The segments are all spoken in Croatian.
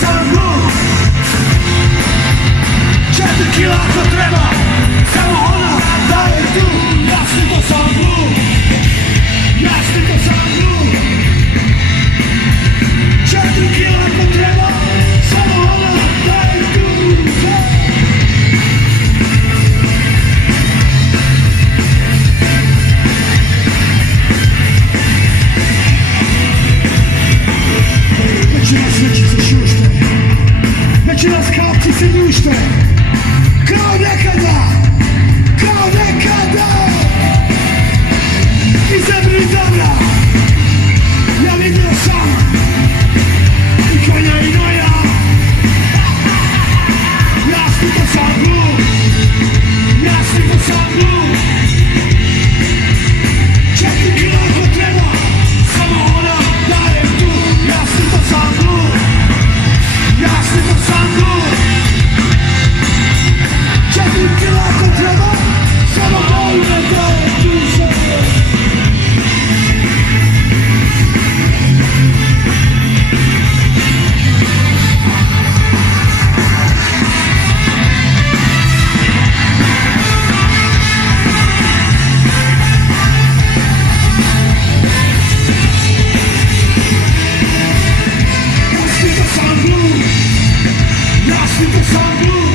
sam glup. 4 kila ako treba, samo ona da je tu. Ja sliko sam glup, ja sliko sam glup. 4 kila ako treba, samo ona da je tu. Većina svećice šušte, većina skapci se ljušte. Kao nekada, kao nekada. I zemlji dobra, ja vidio sam i konja i noja. Ja sliko sam glup, ja sliko sam glup. 4 kila ako treba, samo ona da je tu. Ja sliko sam glup, ja sliko sam glup. 4 kila ako treba, samo ona da je tu. Ja sliko sam glup,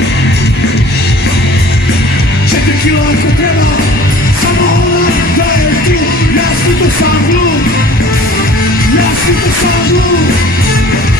4 kila ako treba, samo ona da je tu. Ja sliko sam glup, ja sliko sam glup.